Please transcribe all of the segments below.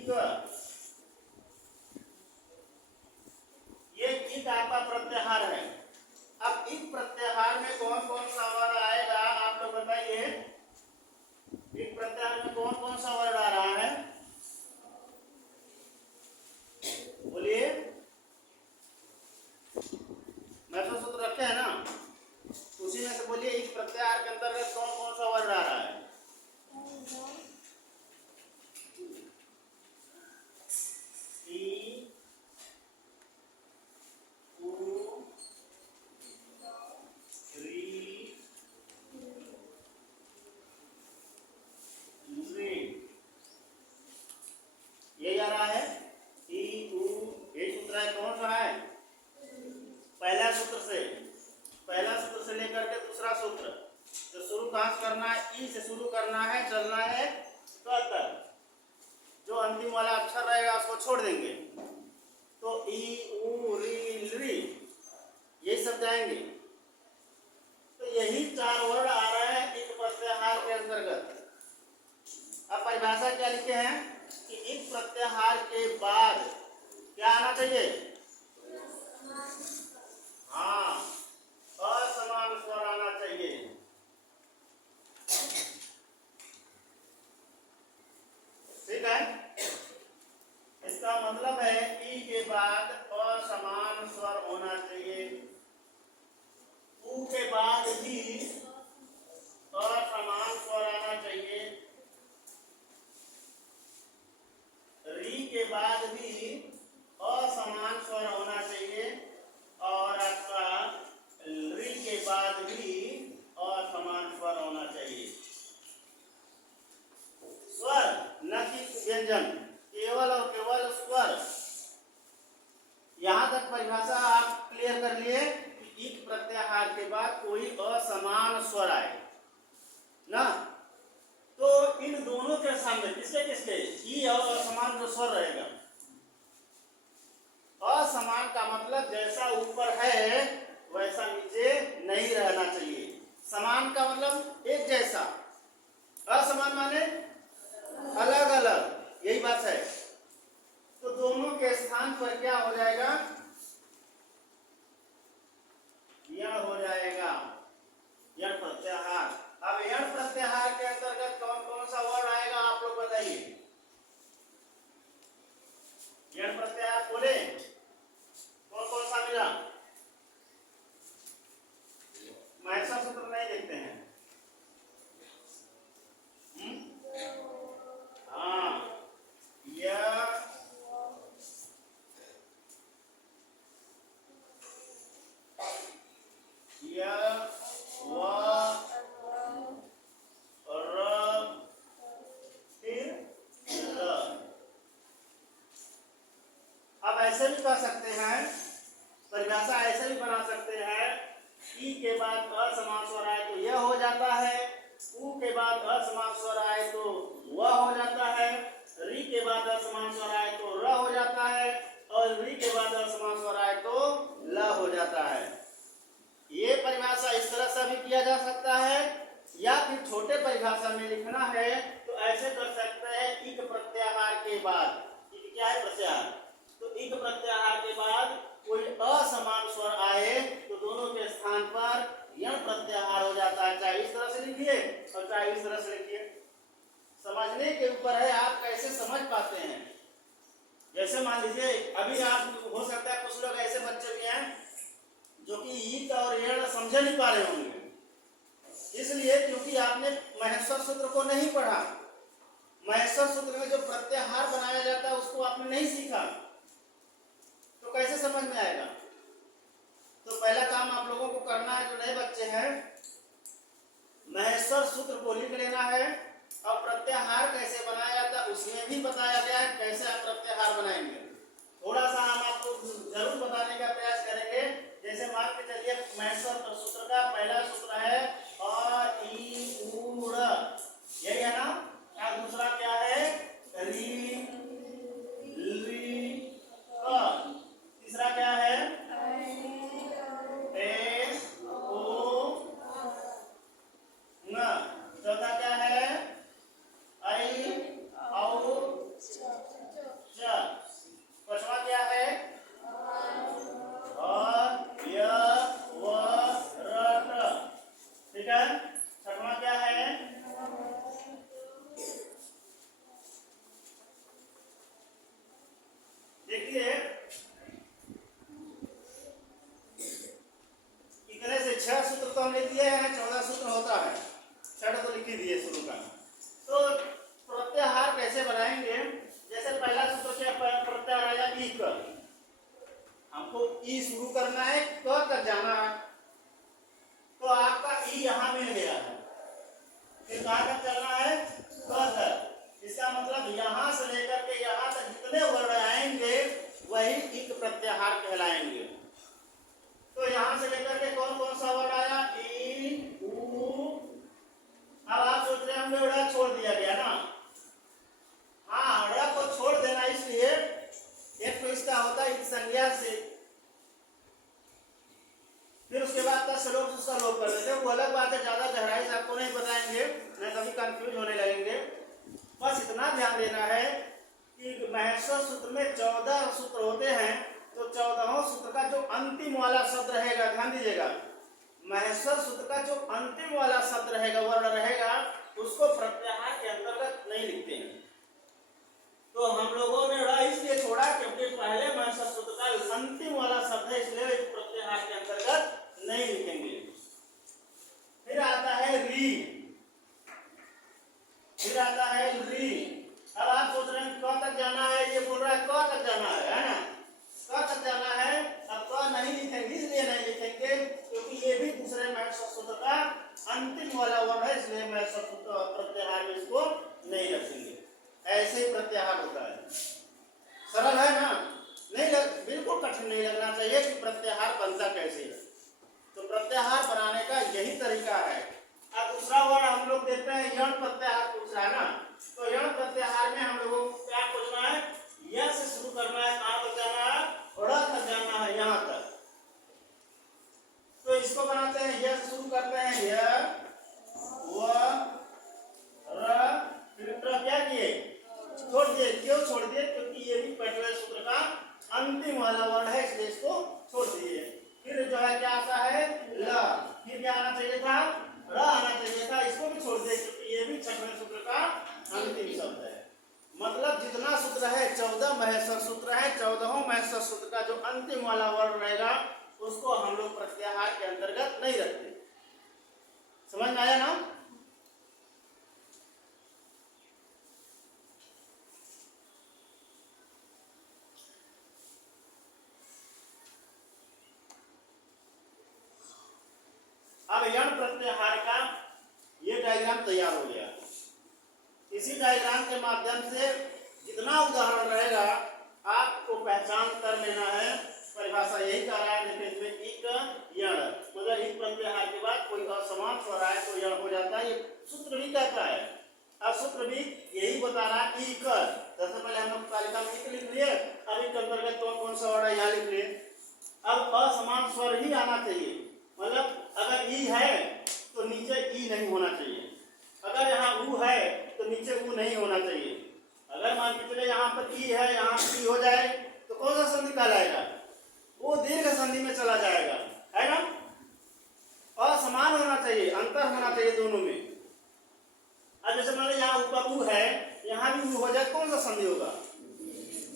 इक, ये इक आपका प्रत्याहार है। अब इक प्रत्याहार में कौन कौन सा वर्ड आएगा आप लोग बताइए। इक प्रत्याहार में कौन कौन सा वर्ड आ रहा है, बोलिए। महसूस सूत्र रखे हैं ना, उसी में से बोलिए इस प्रत्याहार के अंतर्गत कौन कौन सा वर्ड आ रहा है। ये जा रहा है ई उ, ये सूत्र है कौन सा है, पहला सूत्र से लेकर के दूसरा सूत्र। तो शुरू कहाँ से करना है, ई से शुरू करना है, चलना है क तक। जो अंतिम वाला अक्षर रहेगा उसको छोड़ देंगे। तो ई उ री ली यही सब जाएंगे। तो यही चार वर्ड आ रहे हैं इक प्रत्याहार के अंतर्गत। अब परिभाषा क्या लिखे हैं कि इक प्रत्याहार के बाद क्या आना चाहिए, हाँ, असमान स्वर आना चाहिए। ठीक है, इसका मतलब है ई के बाद असमान स्वर होना चाहिए, उ के बाद भी असमान स्वर आना चाहिए, री के बाद भी असमान स्वर होना चाहिए, और आपका री के बाद भी असमान स्वर होना चाहिए। स्वर न कि व्यंजन, केवल और केवल स्वर। यहां तक परिभाषा आप क्लियर कर लिए कि इक प्रत्याहार के बाद कोई असमान स्वर आए ना, तो इन दोनों के सामने किसके किसके ई और असमान जो स्वर रहेगा। असमान का मतलब जैसा ऊपर है वैसा नीचे नहीं रहना चाहिए। समान का मतलब एक जैसा, असमान माने अलग अलग, यही बात है। तो दोनों के स्थान पर क्या हो जाएगा, यह हो जाएगा यह प्रत्याहार। अब यह प्रत्याहार के अंतर्गत कौन कौन सा वर्ड आएगा आप लोग बताइए। यह प्रत्याहार बोले कौन कौन सा मिला, महसूस सूत्र नहीं देखते हैं। हाँ, यह ऐसे भी कर सकते हैं, परिभाषा ऐसे भी बना सकते हैं, ई के बाद असमान स्वर आए तो यह हो जाता है, उ के बाद असमान स्वर आए तो वह हो जाता है, री के बाद असमान स्वर आए तो र हो जाता है, और री के बाद असमान स्वर आए तो ल हो जाता है। ये परिभाषा इस तरह से भी किया जा सकता है, या फिर छोटे परिभाषा में लिखना है तो ऐसे कर सकते हैं इक प्रत्याहार के बाद। इक क्या है, प्रत्याहार। तो इक प्रत्याहार के बाद कोई असमान स्वर आए तो दोनों के स्थान पर यह प्रत्याहार हो जाता है। चाहे इस तरह से लिखिए और चाहे इस तरह से लिखिए, समझने के ऊपर है आप कैसे समझ पाते हैं। जैसे मान लीजिए अभी आप, हो सकता है कुछ लोग ऐसे बच्चे भी हैं जो कि ईक और एड़ समझ नहीं पा रहे होंगे, इसलिए क्योंकि आपने महेश्वर सूत्र को नहीं पढ़ा। महेश्वर सूत्र में जो प्रत्याहार बनाया जाता है उसको आपने नहीं सीखा, तो कैसे समझ में आएगा। तो पहला काम आप लोगों को करना है, जो नए बच्चे हैं, महेश्वर सूत्र को लिख लेना है, और प्रत्याहार कैसे बनाया जाता है उसमें भी बताया गया है कैसे आप प्रत्याहार बनाएंगे। थोड़ा सा हम आपको जरूर बताने का प्रयास करेंगे। जैसे मान के चलिए महेश्वर सूत्र का पहला सूत्र है अ ई उ र, यही है ना। और दूसरा क्या है, री ली क। तीसरा क्या है, ए ओ न। चौथा क्या है, आई औ देखिए इतने से 6 सूत्र तो हम लिख दिए हैं, 14 सूत्र होता है, 6 तो लिख ही दिए शुरू का। तो प्रत्याहार कैसे बनाएंगे? जैसे पहला सूत्र क्या प्रत्याहार आया ई क, हमको ई शुरू करना है, क तक जाना है, तो आपका ई यहाँ मिल गया है, फिर कहाँ तक चलना है? क तक। इसका मतलब यहाँ से लेकर के यहाँ तक जितने वर्ण आएंगे वही इक प्रत्याहार कहलाएंगे। तो यहाँ से लेकर के कौन कौन सा वर्ड आया? ई उ। अब आप सोच रहे होंगे ड़ छोड़ दिया गया ना? हाँ, ड़ को छोड़ देना इसलिए, एक तो इसका होता है संज्ञा से, फिर उसके बाद का श्लोक उसका लोप कर देते हैं, वो अलग बात है, ज्यादा गहराई से आपको नहीं बताएंगे, नहीं कभी कंफ्यूज होने लगेंगे। बस इतना ध्यान देना है कि महेश्वर सूत्र में 14 सूत्र होते हैं, तो 14वें सूत्र का जो अंतिम वाला शब्द रहेगा, ध्यान दीजिएगा, महेश्वर सूत्र का जो अंतिम वाला शब्द रहेगा, वर्ण रहेगा, उसको प्रत्याहार के अंतर्गत नहीं लिखते हैं। तो हम लोगों ने ड़ इसलिए छोड़ा क्योंकि पहले महेश्वर सूत्र का अंतिम वाला शब्द है, इसलिए प्रत्याहार के अंतर्गत नहीं लिखेंगे। फिर आता है री, फिर आता है री। अब आप सोच रहे हैं क तक जाना है, ये बोल रहा है क तक जाना है ना? क तक जाना है। अब क नहीं लिखेंगे, इसलिए नहीं लिखेंगे क्योंकि ये भी दूसरे महेश्वर सूत्र का अंतिम वाला वर्ण है, इसलिए महेश्वर सूत्र प्रत्याहार में इसको नहीं रखेंगे। ऐसे ही प्रत्याहार होता है, सरल है ना? बिल्कुल कठिन नहीं लगना चाहिए कि प्रत्याहार बनता कैसे है। तो प्रत्याहार बनाने का यही तरीका है। अब दूसरा वर्ड हम लोग देखते हैं, यण प्रत्याहार पूछ रहा है ना? तो यण प्रत्याहार में हम लोगों को क्या पूछना है? य से शुरू करना है, कहाँ तक जाना है? ड़ तक जाना है, यहाँ तक। तो इसको बनाते हैं, य से शुरू करते हैं, य व र, फिर क्या किए? छोड़ दिए। क्यों छोड़ दिए? क्योंकि ये भी पहले सूत्र का अंतिम वाला वर्ण है, इसलिए इसको छोड़ दिए। फिर जो है क्या आता है? ल। फिर क्या आना चाहिए था? र आना चाहिए था, इसको भी छोड़ दिए क्योंकि ये भी 6वें सूत्र का अंतिम शब्द है। मतलब जितना सूत्र है 14 महेश्वर सूत्र है, 14वें महेश्वर सूत्र का जो अंतिम वाला वर्ण रहेगा उसको हम लोग प्रत्याहार के अंतर्गत नहीं रखते। समझ में आया ना? अब यण प्रत्याहार का ये डायग्राम तैयार हो गया। इसी डायग्राम के माध्यम से जितना उदाहरण रहेगा आपको पहचान कर लेना है। परिभाषा यही कह रहा है, देखिए इसमें इक यण, मतलब इक प्रत्याहार के बाद कोई असमान स्वर आए तो यण हो जाता है, ये सूत्र भी कहता है। अब सूत्र भी यही बता रहा है, इक। सबसे पहले हम लोग तालिका में इक लिख लिए, अब इक अंतर्गत कौन कौन सा वर्ड है यहाँ लिख लिए। अब असमान स्वर ही आना चाहिए, मतलब अगर ई है तो नीचे ई नहीं होना चाहिए, अगर यहाँ ऊ है तो नीचे ऊ नहीं होना चाहिए। अगर मान के चले यहाँ पर ई है, यहाँ ई हो जाए तो कौन सा संधि कहलाएगा? वो दीर्घ संधि में चला जाएगा, है ना? असमान होना चाहिए, अंतर होना चाहिए दोनों में। अब जैसे मान लो यहाँ ऊपर ऊ है, यहाँ भी ऊ हो जाए, कौन सा संधि होगा?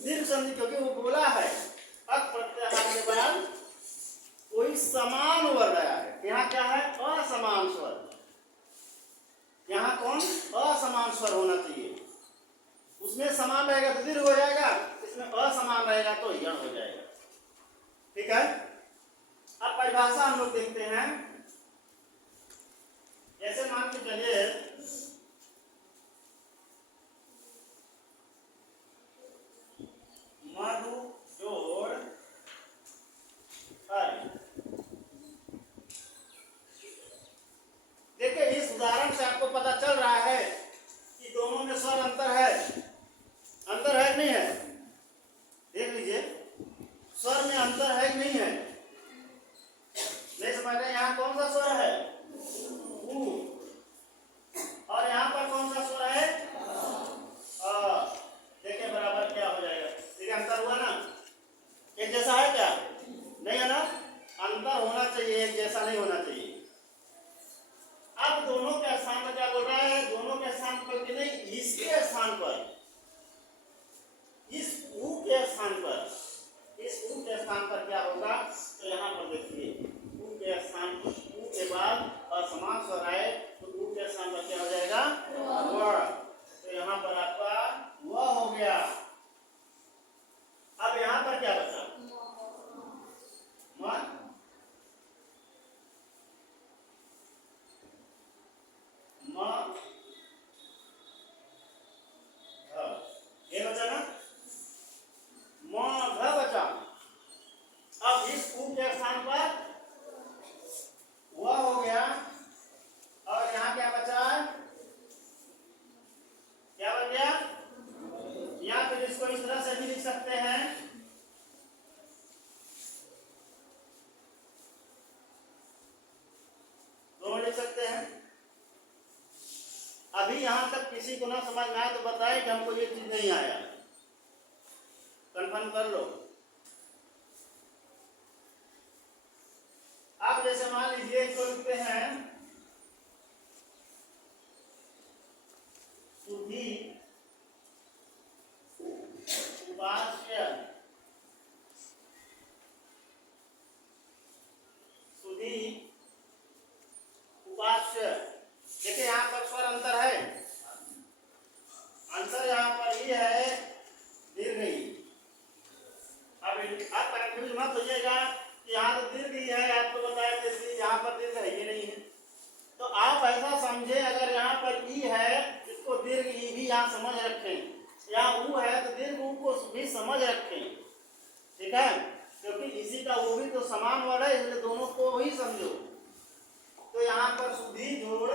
दीर्घ संधि, क्योंकि वो बोला है अक प्रत्याहार के बाद कोई समान वर्ण आया है। यहाँ क्या है? असमान स्वर। यहाँ कौन? असमान स्वर होना चाहिए। उसमें समान रहेगा तो दीर्घ हो जाएगा, इसमें असमान रहेगा तो यण हो जाएगा। ठीक है? अब परिभाषा हम लोग देखते हैं। जैसे मान के चलिए मधु जोड़ हरि। देखिए इस उदाहरण से आपको पता चल रहा है कि दोनों में स्वर अंतर है। अंतर है कि नहीं है? देख लीजिए, स्वर में अंतर है कि नहीं है? नहीं समझ रहे? यहाँ कौन सा स्वर है? ऊ। इसको इस तरह से भी लिख सकते हैं, दोनों लिख सकते हैं। अभी यहां तक किसी को ना समझ में आए तो बताए कि हमको ये चीज नहीं आया, कंफर्म कर लो। आप जैसे मान लीजिए इसको लिखते हैं सुधी उपास्य, सुधी उपास्य। देखिए यहाँ पर स्वर अंतर है, अंतर यहाँ पर ये है दीर्घ ही। अब आप कंफ्यूज मत होइएगा कि यहाँ तो दीर्घ ही है, आपको बताया जैसे यहाँ पर दीर्घ है, ये नहीं है। तो आप ऐसा समझे, अगर यहाँ पर ई है इसको दीर्घ ई भी यहाँ समझ रखें, यहाँ ऊ है तो दीर्घ ऊ को भी समझ रखें, ठीक है, क्योंकि इसी का वो भी तो समान वर्ड है, इसलिए दोनों को ही समझो। तो यहाँ पर सुधी जोड़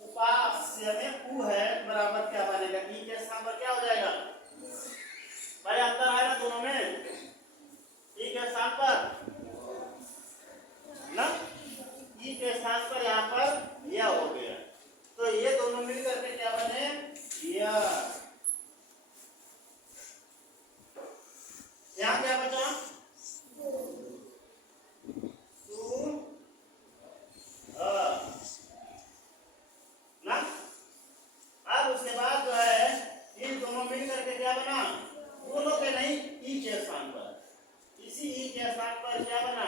उपास्य में ऊ है बराबर क्या बनेगा, ई के स्थान पर क्या हो जाएगा भाई, अंतर है ना दोनों में, ई के स्थान पर ना, ई के स्थान पर यहाँ पर यह हो गया। तो ये दोनों मिलकर के क्या बने, यह। यहाँ क्या बचा, ना। अब उसके बाद जो है इन दोनों मिलकर के क्या बना, दोनों के नहीं, ई के स्थान पर, इसी ई के स्थान पर क्या बना,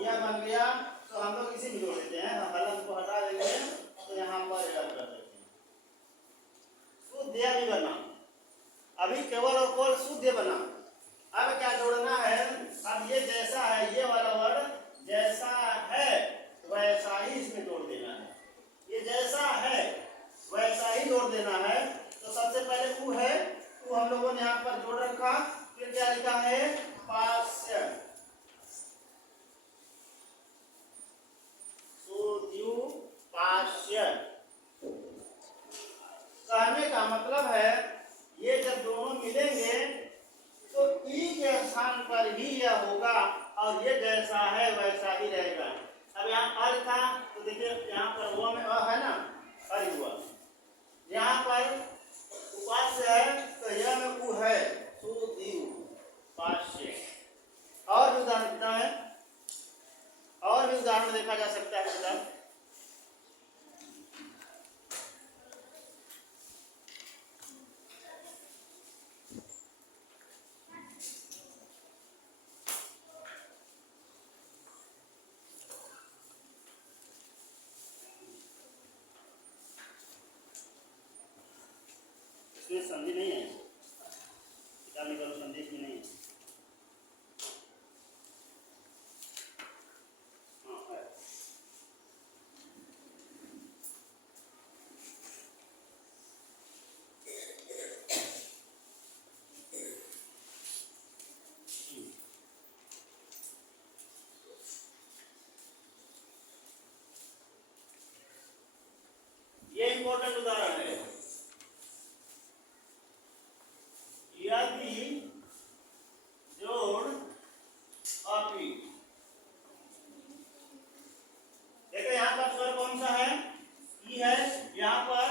यह बन गया। तो हम लोग इसी में जोड़ देते हैं, हम हलन को हटा देंगे तो यहाँ पर यह कर देते हैं, शुद्ध भी बना। अभी केवल और केवल शुद्ध बना। अब क्या जोड़ना है, अब ये जैसा है, ये वाला वर्ड जैसा है वैसा ही इसमें जोड़ देना है, ये जैसा है वैसा ही जोड़ देना है। तो सबसे पहले ऊ है, ऊ हम लोगों ने यहाँ पर जोड़ रखा, फिर क्या लिखा है, पास्य, पास्य। कहने का मतलब है ये जब दोनों मिलेंगे तो ई के स्थान पर ही यह होगा और ये जैसा है वैसा ही रहेगा। अब यहाँ अर था तो देखिए यहाँ पर हुआ में अ है ना, अर हुआ, यहाँ पर उपास्य है तो यह में उ है, सुदीव पास्य। और भी उदाहरण देता है, और भी उदाहरण देखा जा सकता है बेटा। इसमें संधि नहीं है, किताब निकालो, संधि इसमें नहीं है। हाँ है। ये इंपॉर्टेंट उदाहरण है। यदि जोड़ अपी, देखो यहाँ पर स्वर कौन सा है, ई है, यहाँ पर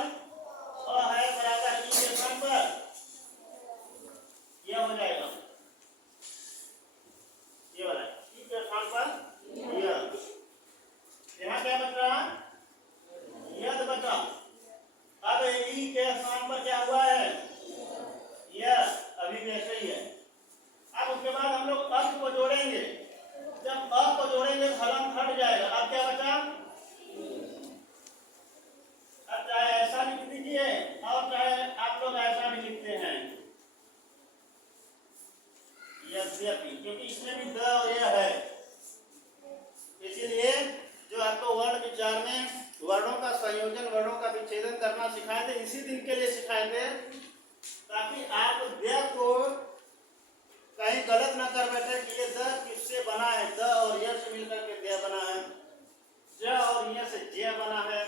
अ है बराबर ई के स्थान पर यह हो जाएगा, ये वाला ई के स्थान पर यह। यहाँ क्या बच रहा, यद बचा। अब ई के स्थान पर क्या हुआ है, यह अभी वैसे ही है। अब उसके बाद हम लोग अर्थ को जोड़ेंगे, जब अ को जोड़ेंगे तो हलन हट जाएगा। अब क्या बचा, अब चाहे ऐसा लिख दीजिए और चाहे आप लोग ऐसा भी लिखते हैं यद्यपि, क्योंकि इसमें भी द और यह है, इसीलिए जो आपको वर्ण विचार में वर्णों का संयोजन, वर्णों का विच्छेदन करना सिखाए थे, इसी दिन के लिए सिखाए थे, ताकि आप द को कहीं गलत ना कर बैठे कि ये द किससे बना है, द और य से मिलकर के द बना है, ज और य से ज बना है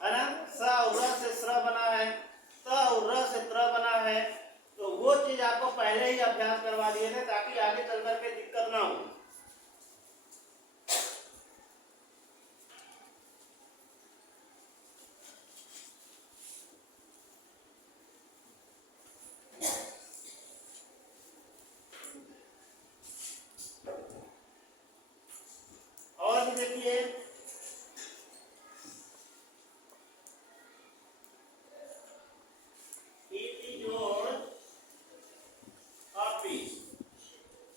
ना, स और र से स्र बना है, त और र से त्र बना है। तो वो पहले ही अभ्यास करवा दिए थे ताकि आगे चल करके दिक्कत ना हो। और भी देखिए, जोड़ और पी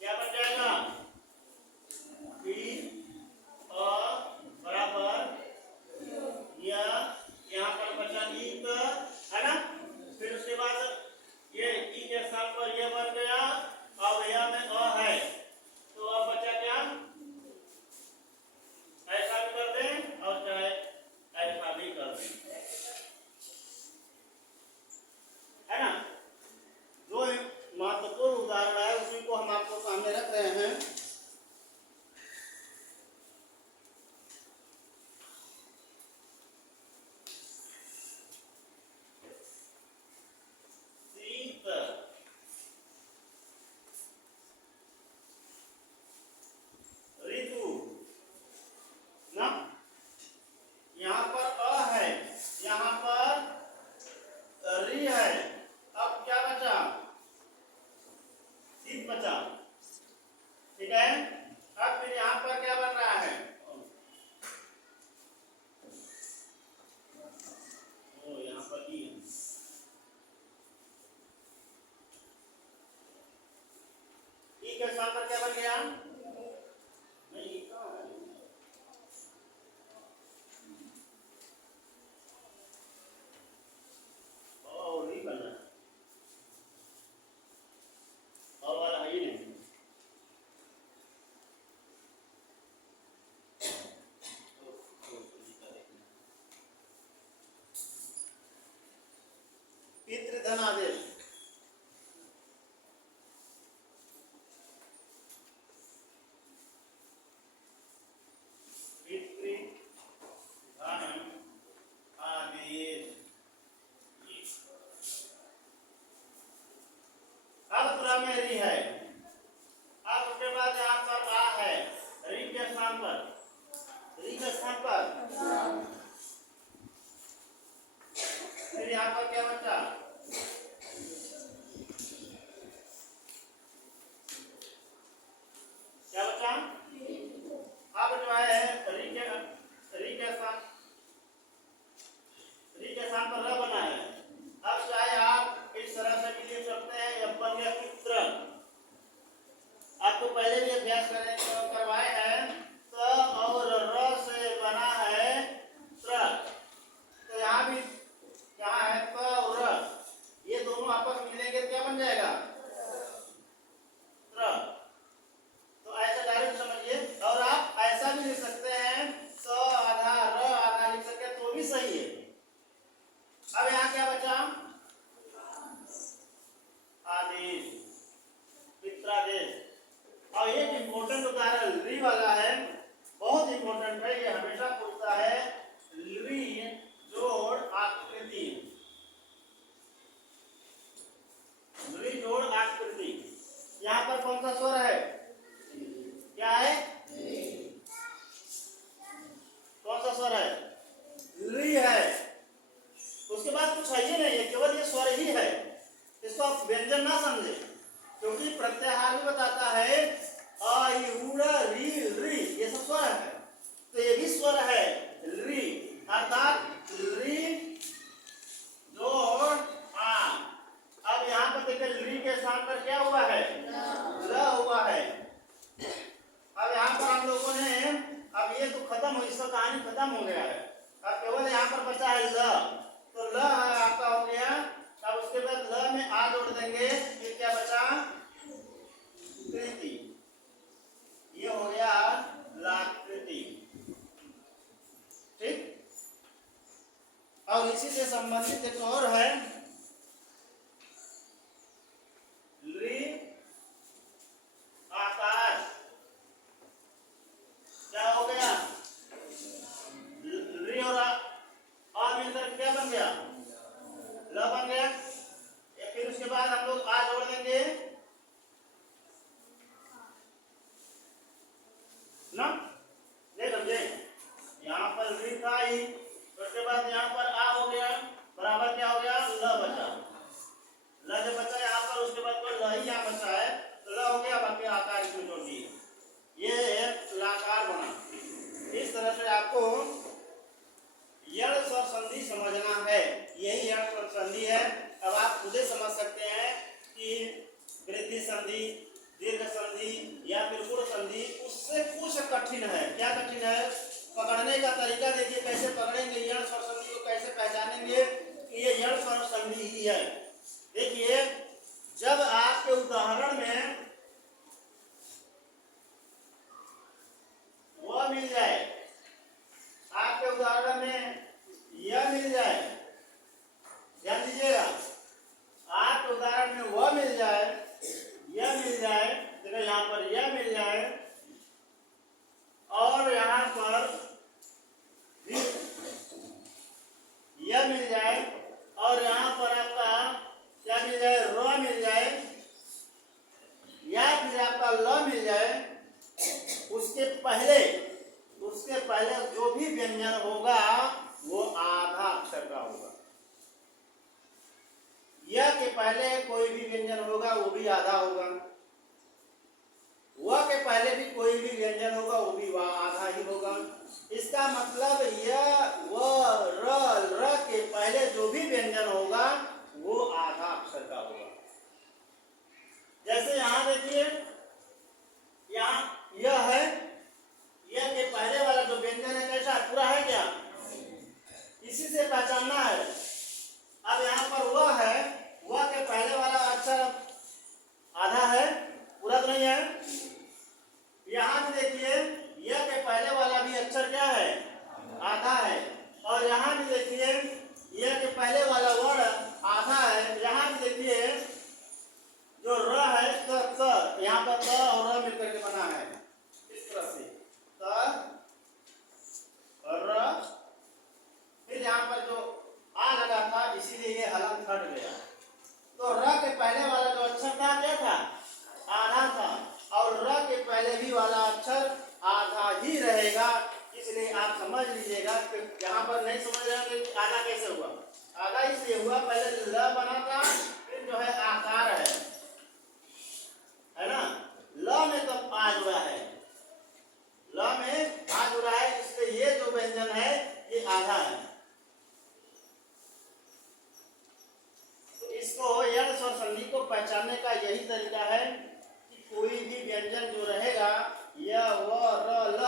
क्या बन जाएगा, पी बराबर या यहाँ पर बचा ई है ना। फिर उसके बाद ये ई के स्थान पर ये बन गया, अब यह में है तो अब बचा क्या, ऐसा भी कर दें और चाहे ऐसा भी कर दें, है ना। जो महत्वपूर्ण उदाहरण है उसी को हम आपको सामने रख रहे हैं। यहाँ पर अ है, यहाँ पर री है, अब क्या बचा, शीत बचा, ठीक है। अब फिर यहाँ पर क्या बन रहा है, ओ यहाँ पर ई है, ई के स्थान पर क्या बन गया, नहीं कहाँ है? पितृधनादेश, अब पूरा में री है, अब उसके बाद यहाँ पर आ है, री के स्थान पर, री के स्थान पर फिर यहाँ पर क्या बचा, क्या बचा, अब जो है री के स्थान पर र बना है। अब चाहे आप इस तरह से भी लिख सकते हैं, यह बन गया पुत्र। आपको पहले भी अभ्यास करवाए हैं, त और र से बना है त्र, तो यहाँ भी क्या है, त और र, ये दोनों आपस में मिलेंगे क्या बन जाएगा, त्र। तो ऐसा डायरेक्ट समझिए, और आप ऐसा भी लिख सकते हैं, स आधा र आधा लिख सकते हैं तो भी सही है। अब यहाँ क्या बचा, आदेश, पित्रादेश। और ये इम्पोर्टेंट उदाहरण री वाला है, बहुत इम्पोर्टेंट है, ये हमेशा पूछता है, री जोड़ आकृति, री जोड़ आकृति। यहाँ पर कौन सा स्वर है, क्या है, कौन सा स्वर है, री है। उसके बाद कुछ है ही नहीं है, केवल ये स्वर ही है, इसको आप व्यंजन ना समझे, क्योंकि प्रत्याहार भी बताता है आ री री, ये सब स्वर है, तो ये भी स्वर है री, अर्थात री जोड़ आ। अब यहाँ पर देखिए री के स्थान पर क्या हुआ है, ल हुआ है। अब यहाँ पर हम लोगों ने, अब ये तो खत्म हो, इसका कहानी खत्म हो गया है, अब केवल यहाँ पर बचा है ल, तो ल आपका हो गया। अब उसके बाद ल में आ जोड़ देंगे, फिर क्या बचा, कृति, ये हो गया लाकृति, ठीक। और इसी से संबंधित एक और है, ली आकाश, क्या हो गया, ली और आ मिलकर क्या बन गया, ल बन गया। फिर उसके बाद हम लोग आ जोड़ देंगे, वही यहाँ बचा है, ल हो गया, बाकी आकार इसमें जोड़ दिए, ये एक लाकार बना। इस तरह से आपको यण स्वर संधि समझना है, यही यण स्वर संधि है। अब आप खुद ही समझ सकते हैं कि वृद्धि संधि, दीर्घ संधि या फिर गुण संधि उससे कुछ कठिन है। क्या कठिन है? पकड़ने का तरीका देखिए, कैसे पकड़ेंगे यण स्वर संधि को, कैसे पहचानेंगे कि ये यण स्वर संधि ही है। देखिए, जब आपके उदाहरण में वह मिल जाए, आपके उदाहरण में यह मिल जाए, ध्यान दीजिएगा, आपके उदाहरण में वह मिल जाए, यह मिल जाए, देखो यहाँ पर यह मिल जाए और यहाँ पर यह मिल जाए और यहाँ पर आपका क्या मिल जाए, र मिल जाए या फिर आपका ल मिल जाए, उसके पहले जो भी व्यंजन होगा वो आधा अक्षर का होगा। यह के पहले कोई भी व्यंजन होगा वो भी आधा होगा, वह के पहले भी कोई भी व्यंजन होगा वो भी वह आधा ही होगा। इसका मतलब यह व र के पहले जो भी व्यंजन होगा वो आधा अक्षर का होगा। जैसे यहाँ देखिए, यहाँ यह है, यह के पहले वाला जो व्यंजन है कैसा पूरा है क्या, इसी से पहचानना है। अब यहाँ पर वह है, वह के पहले वाला अक्षर आधा है, पूरा तो नहीं है। यहाँ भी देखिए, यह के पहले वाला भी अक्षर क्या है, आधा है। और यहाँ भी देखिए, यह के पहले वाला वर्ण आधा है। यहाँ भी देखिए जो र है, त यहाँ पर त और र मिलकर के बना है, इस तरह से त और र, फिर यहाँ पर जो आ लगा था इसीलिए ये हलन हट गया। तो र के पहले वाला जो अक्षर था क्या था, आधा था, और र के पहले भी वाला अक्षर आधा ही रहेगा। इसलिए आप समझ लीजिएगा कि यहाँ पर नहीं समझ रहे होंगे कि आधा कैसे हुआ। आधा इसलिए हुआ, पहले ल बना था, फिर जो है आकार है ना, ल में तो आ जुड़ा है, ल में आ जुड़ा है, इसलिए ये जो व्यंजन है ये आधा है। तो इसको यण स्वर संधि को पहचानने का यही तरीका है कि कोई भी व्यंजन जो रहेगा, य व र ल,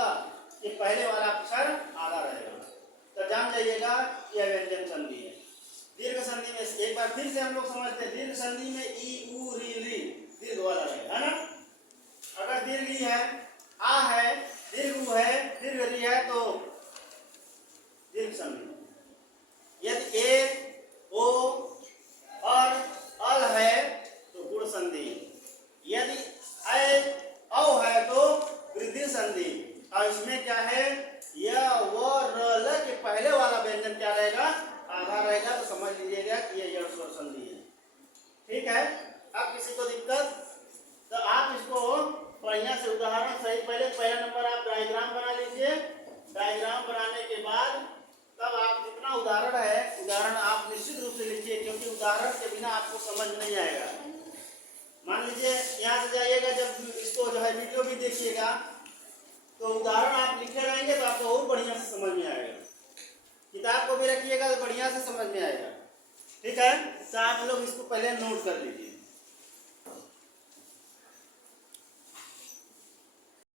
ये पहले वाला अक्षर आधा रहेगा, तो जान जाइएगा यह व्यंजन संधि है। दीर्घ संधि में एक बार फिर से हम लोग समझते हैं, दीर्घ संधि में ई उ री ली दीर्घ वाला रहेगा, है ना। अगर दीर्घ ई है, आ है, दीर्घ उ है, दीर्घ री है तो दीर्घ संधि। यदि ए ओ और अल है तो गुण संधि, यदि ऐ औ है तो वृद्धि संधि। और इसमें क्या है, य व र ल के पहले वाला व्यंजन क्या रहेगा, आधा रहेगा, तो समझ लीजिएगा कि यह यण स्वर संधि है। ठीक है। अब किसी को दिक्कत तो आप इसको बढ़िया से उदाहरण सहित पहला नंबर आप डायग्राम बना लीजिए। डायग्राम बनाने के बाद तब आप जितना उदाहरण है, उदाहरण आप निश्चित रूप से लिखिए, क्योंकि उदाहरण के बिना आपको समझ नहीं आएगा। मान लीजिए यहाँ से जाइएगा, जब इसको जो है वीडियो भी देखिएगा तो उदाहरण आप लिखे रहेंगे तो आपको और बढ़िया से समझ में आएगा। किताब को भी रखिएगा तो बढ़िया से समझ में आएगा। ठीक है, तो आप लोग इसको पहले नोट कर लीजिए।